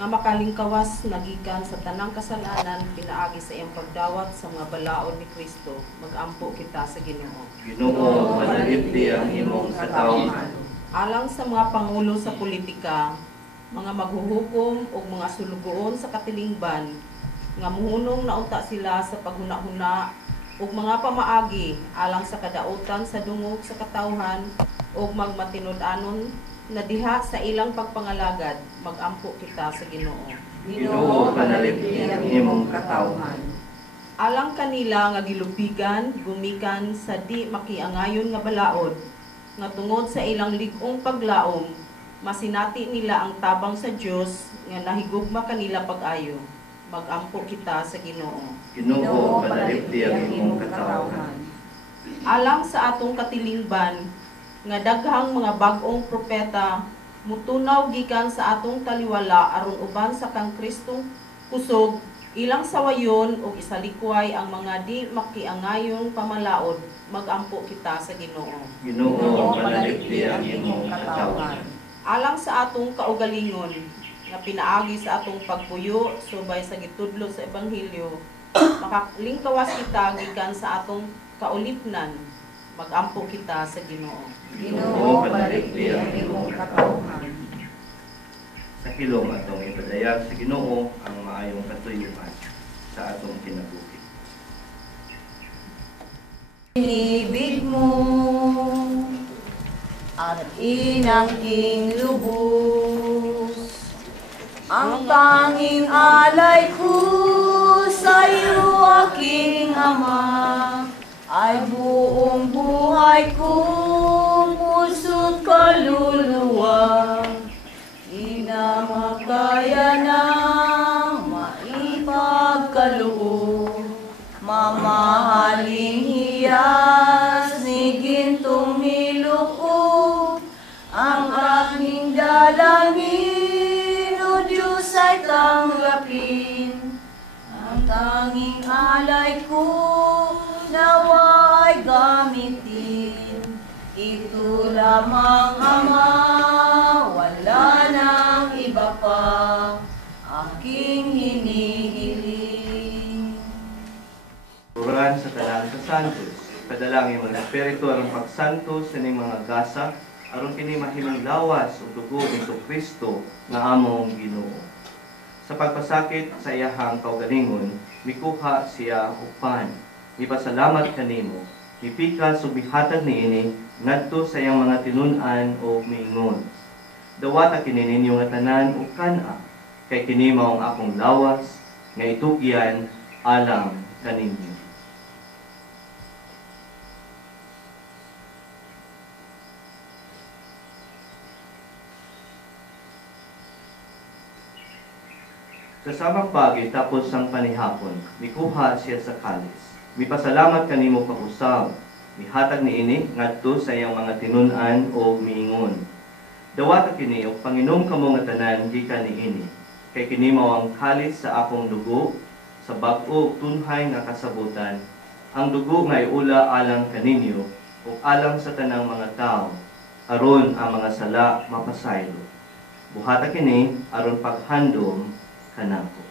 nga makalingkawas nagikan sa tanang kasalanan pinaagi sa iyang pagdawat sa mga balaod ni Kristo, magampo kita sa Ginoo. Ginoo, manalipdi ang imong katawhan. Alang sa mga pangulo sa politika, mga maghuhukom o mga sulugoon sa katilingban, nga muhunong naunta sila sa paghuna-huna ug mga pamaagi alang sa kadautan sa dungog sa katawhan ug magmatinud-anon na diha sa ilang pagpangalagad, magampo kita sa Ginoo. Ginoo, panalipdi ang imong katawhan. Alang kanila nga gilubigan, gumikan sa di makiangayon nga balaod, nga tungod sa ilang lig-ong paglaom, masinati nila ang tabang sa Dios nga nahigugma kanila pag-ayo. Magampo kita sa Ginoo. Ginoo, panalipdi ang imong katawhan. Alang sa atong katilingban, nga daghang mga bag-ong propeta mutunaw gikan sa atong taliwala aron uban sa kang Kristong kusog, ilang sawayon ug isalikway ang mga di makiangayong pamalaod, magampo kita sa Ginoo. Ginoo, panalipdi ang imong katawhan. Alang sa atong kaugalingon nga pinaagi sa atong pagpuyo subay sa gitudlo sa ebanghelyo, makalingkawas kita gikan sa atong kaulipnan, magampo kita sa Ginoo. Ginoo, panalipdi ang imong katawhan. Sa hilom atong ipadayag sa Ginoo ang maayong katuyuan sa atong kinabuhi. Inibig mo at inangking lubos, ang tanging alay ko sa iyo, aking Ama, ay buong buhay ko, puso't kaluluwa. Di na makaya nang maipagkaloob, mamahaling hiyas ni gintong niloob. Ang aking dalangin, O Diyos, ay tanggapin. Ang tanging alay ko, nawa ay gamitin. Ito lamang, Ama, wala nang iba pa, aking hinihiling. Turan sa tanan sa Santos, padalangin mga Espiritu aron pagsantos sa ning mga gasa, aron kini mahimong lawas ug dugo ni Kristo nga among Ginoo. Sa pagpasakit sa iyahang kaugalingon, mikuha siya upan. Ipasalamat kanimo, mipikas ug mihatag niini ngadto sa iyang mga tinun-an o miingon. Dawata kini ninyo nga tanan ug kana, kay kini mao ang akong lawas nga itugyan alang kaninyo. Sa samang pagi tapos sang panihapon, mikuha siya sa kalis. Mipasalamat kanimo pag-usab, mihatag niini ngadto sa iyang mga tinun-an o miingon. Dawata kini og panginom kamo nga tanan gikan niini, kay kini mao ang kalis sa akong dugo sa bag-o tunhay nga kasabutan, ang dugo nga iula alang kaninyo ug alang sa tanang mga tawo, aron ang mga sala mapasaylo. Buhata kini aron paghandom kanako.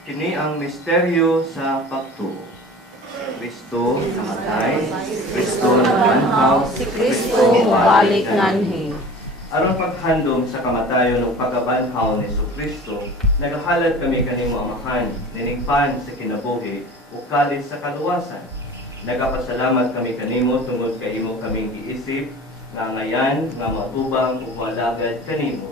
Kini ang misteryo sa pagtuo. Kristo namatay, Kristo nabanhaw, Si Kristo balik nganhi. aron paghandom sa kamatayon ug pagabanhaw ni Kristo, nagahalad kami kanimo Amahan, niningpan sa kinabuhi ug kalis sa kaluwasan. Nagapasalamat kami kanimo tungod kay imo kaming giisip nga ngayan nga matubang ug malagad kanimo.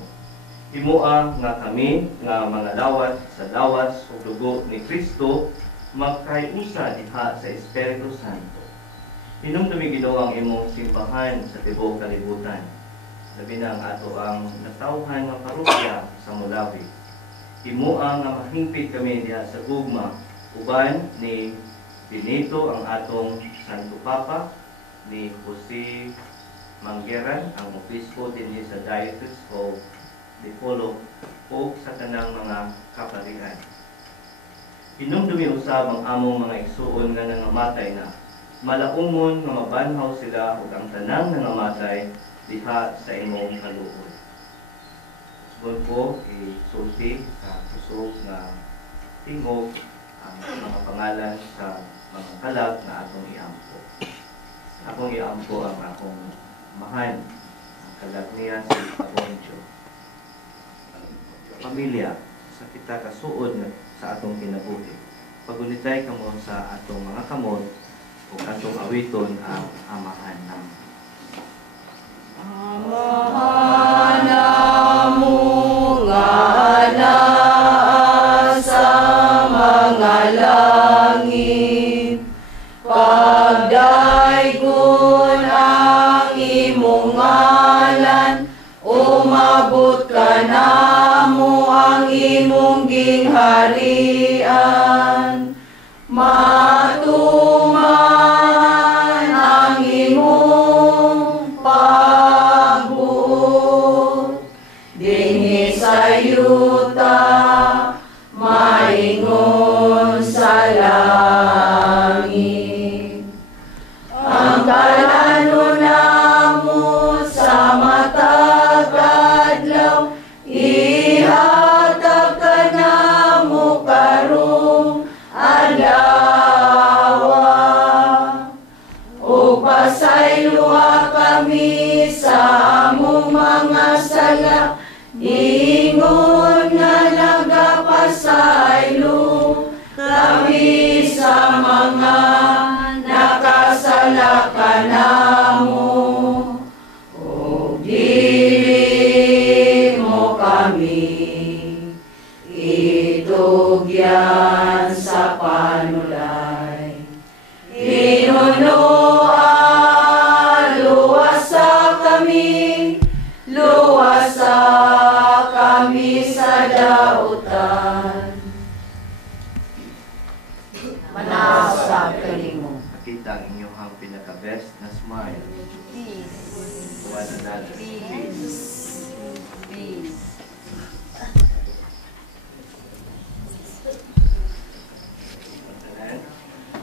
Himoa nga kami nga mga lawat sa lawas ug dugo ni Kristo magkayusa diha sa Espiritu Santo. Hinumdumi Ginoo ang imong simbahan sa tibuok kalibutan. Labi na ang ato ang natawhan nga parokya sa Mulawi. Himoa nga mahingpit kami diha sa gugma uban ni Benito ang atong Santo Papa, ni Jose Manggeran ang obispo dinhi sa Diocese of Dipolog o sa tanang mga kapalian. Hinumdumi usab ang among mga igsuon nga nangamatay na. Malaumon nga mabanhaw sila ug ang tanang nangamatay diha sa imong kaluoy. Subod ko isulti sa kusog nga tingog ang mga pangalan sa mga kalag na atong iampo. Akong iampo ang akong mahan, ang kalag niya si Abonjo. Pamilya, sa kita kasuod sa atong kinabuhi. Pagunitay kamo sa atong mga kamot o atong awiton ang amahan namo. Amahan namo nga naa sa mga langit, pagdaygon ang imong ngalan, umabot ka namo ang imong gingharian. Matuman ang imong pagbuot dinhi sa yuta, maingon sa langit. Ang kalano namo sa matag adlaw, ihatag ka namo karong adlaw. O pasayloa kami sa among mga sala, ingon nga nagapasaylo kami sa mga nakasala kanamo. O dili mo kami itugyan sa panulay. Inunuan, luwasa kami sa dautan. Manaw sa kanimo. Nakita ang inyong pinaka-best na smile. Peace. One another. Peace. Peace.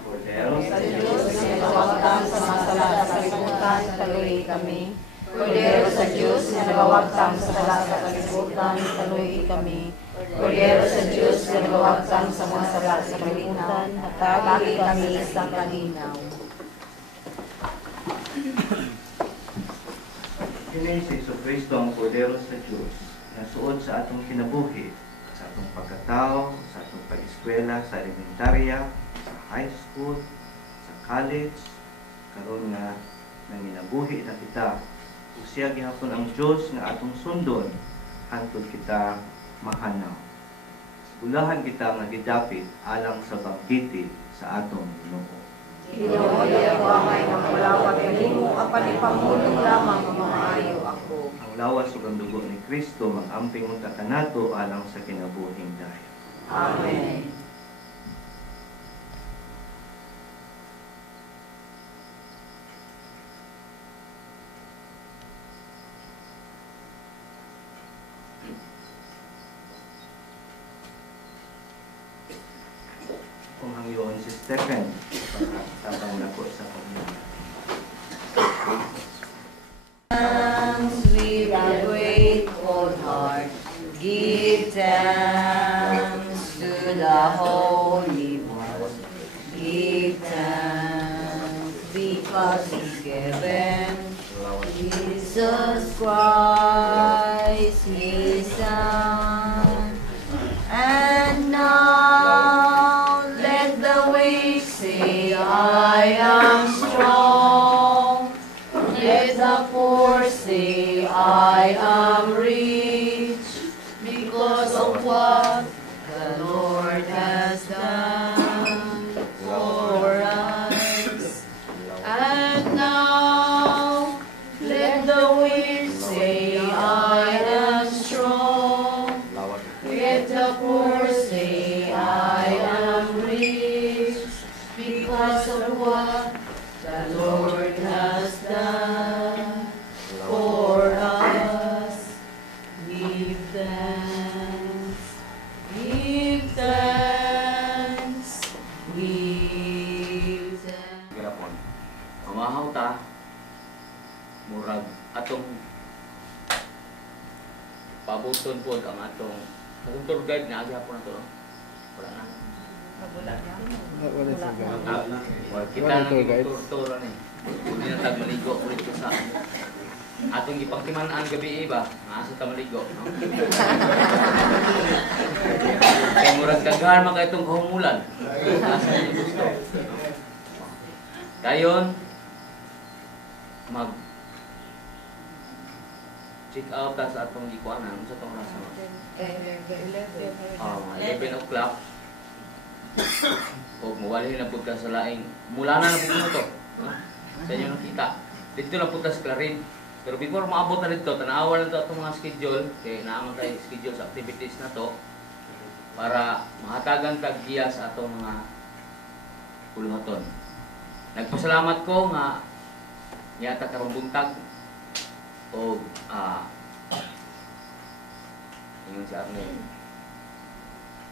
Cordero Sa Diyos na nagawagtan sa mga sala sa kalibutan, taluy kami. Cordero sa Diyos na nagawagtan sa sala sa kalibutan, taluy kami. Cordero sa Diyos na nagawagtan sa mga sala sa kalibutan, hatagi kami sa kalinaw. Kini si Jesucristo ang Cordero sa Diyos na suod sa atong kinabuhi, sa atong pagkatao, sa atong pag-eskwela, sa elementarya, sa high school, sa college, karon nga nanginabuhi na kita. Ug siya gihapon ang Diyos nga atong sundon hangtod kita mahanaw. Ulahan kita nga gidapit alang sa bangkiti sa atong Ginoo. Ginoo, ako angay nga palawag kanimo, apan ipamulong lamang ang maayo ako. Ang lawas ug ang dugo ni Kristo mag-amping unta kanato alang sa kinabuhing dayon. Amen. Kung hangyoon si Stephen, tabang nako sa pamilya. Thanks with a grateful heart, give thanks to the Holy One. Give thanks because He's given Jesus Christ, His Son. And now let the weak say, I am strong. Let the poor say, I am rich, because of what the Lord has done for us. And now let the weak say, I am strong. Let the poor say, I am rich, because of what the Lord has done for us. gyapon. Mamahaw ta murag atong pabuton pod ang atong tour guide na gyapon nato. Wala na. Wala sa ganun. Kita Wala tour nang guide. tour ni. Hindi na tag maligo ulit ko sa atong gipagtiman-an gabi ba? Asa ta maligo, no? Kay murag daghan man kay itong kahumulan. Asa ni gusto. Dayon mag check out ta sa atong gikuanan sa tong oras mo. 11 o'clock. O mawali na pud ka sa laing. Mula na pud mo to. No? Sa inyo nakita. Dito na pud ta sa Clarin. Pero before maabot na dito, tanawa na ito itong mga schedule. Kaya naaman tayo schedule sa activities na to para mahatagan tag-giya sa atong mga puluhaton. Nagpasalamat ko nga yata karong buntag o ingon si Arnel.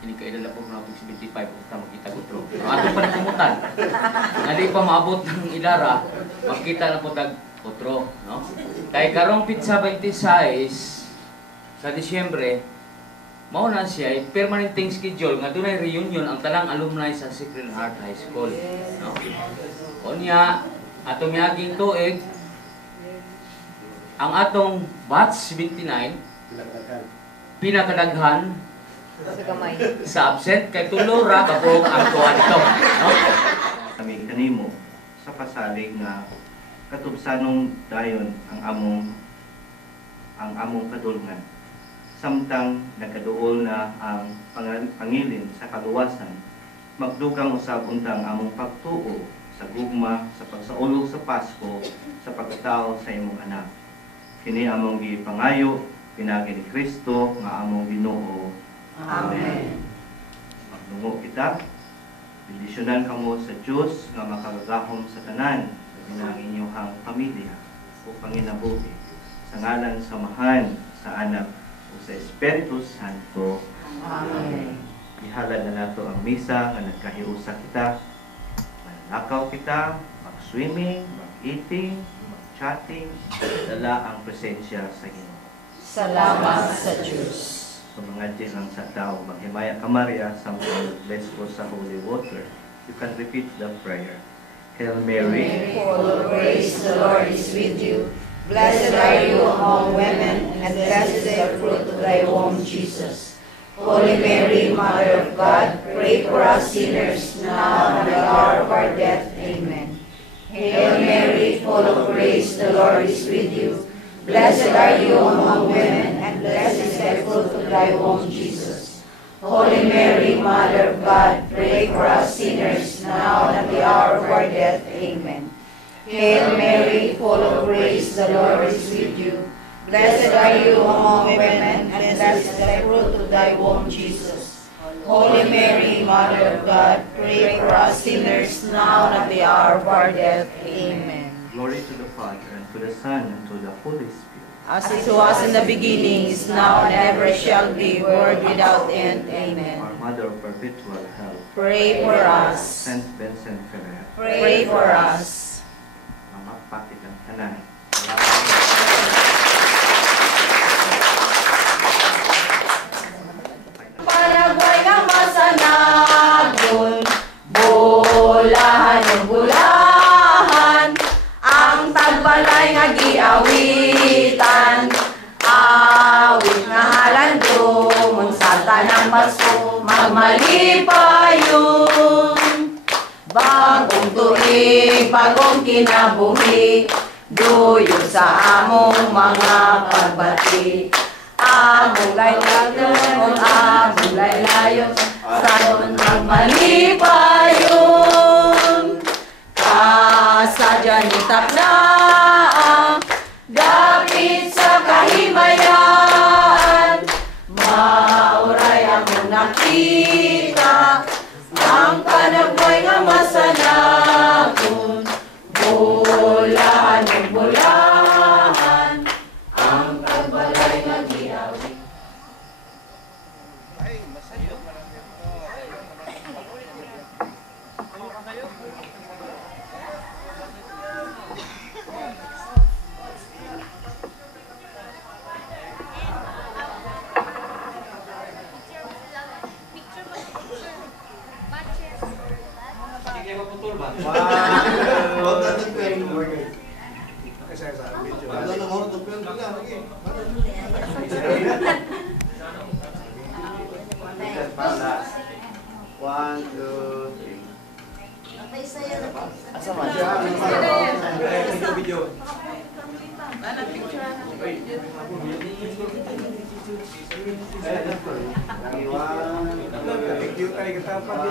Ini ka edad na po na 75 kung kita makita gutro. Ato pa nakumutan. Nga di pa maabot ng idara, makita na po tag otro, no? Kay karong pizza 26 sa Disyembre, mao na siya permanenteng schedule nga dunay reunion ang tanang alumni sa Sacred Heart High School, no? Unya atong miaging tuig ang atong batch 79 pinakadaghan sa absent kay tulo ra ka buong ang tuwa dito, no? Kami kanimo sa pasalig nga katubsanong dayon ang among kadulngan. Samtang nagkaduol na ang pangilin sa kaluwasan, magdugang usab untang among pagtuo sa gugma, sa pagsaulog sa Pasko, sa pagkatao sa imong anak. Kini among gipangayo pinagi ni Kristo nga among Ginoo. Amen. Magdungo kita, bendisyonan kamo sa Dios nga makagagahom sa tanan ng inyong pamilya o panginabuhi sa ngalan samahan sa anak o sa Espiritu Santo. Amen. Ihalad na nato ang misa nga nagkahiusa kita. Manakaw kita, mag-swimming, mag-eating, mag-chatting, dala ang presensya sa Ginoo. Salamat sa Diyos. So mga dyan lang sa tao, maghimaya ka Maria, sa mga bless ko sa holy water. You can repeat the prayer. Hail Mary, full of grace, the Lord is with you. Blessed are you among women, and blessed is the fruit of thy womb, Jesus. Holy Mary, Mother of God, pray for us sinners, now and at the hour of our death. Amen. Hail Mary, full of grace, the Lord is with you. Blessed are you among women, and blessed is the fruit of thy womb, Jesus. Holy Mary, Mother of God, pray for us sinners, now and at the hour of our death. Amen. Hail Mary, full of grace, the Lord is with you. Blessed are you among women, and blessed is the fruit of thy womb, Jesus. Holy Mary, Mother of God, pray for us sinners, now and at the hour of our death. Amen. glory to the Father, and to the Son, and to the Holy Spirit. As it was in the beginning, is now, and ever shall be, world without end. Amen. Our Mother of Perpetual Help, Pray for us. Saint Vincent Ferrer, Pray for us. mga patit ang tanan. Panagway nga masanagon, bulahan ng bulahan, ang tagbalay nga giawitan, awit nga halandong, sa tanang Pasko, magmalipayon. Bagong tuig, bagong kinabuhi, duyo sa among mga pagbati. Among laylayon, among laylayon, sayon magmalipayon. Kasadya ni takna, dapit sa kahimayan, mauray among nakita, ang panagway nga masanagon, bulahan ng bulahan, ang pagbalay nga giawi. you. Thank you kay katapang.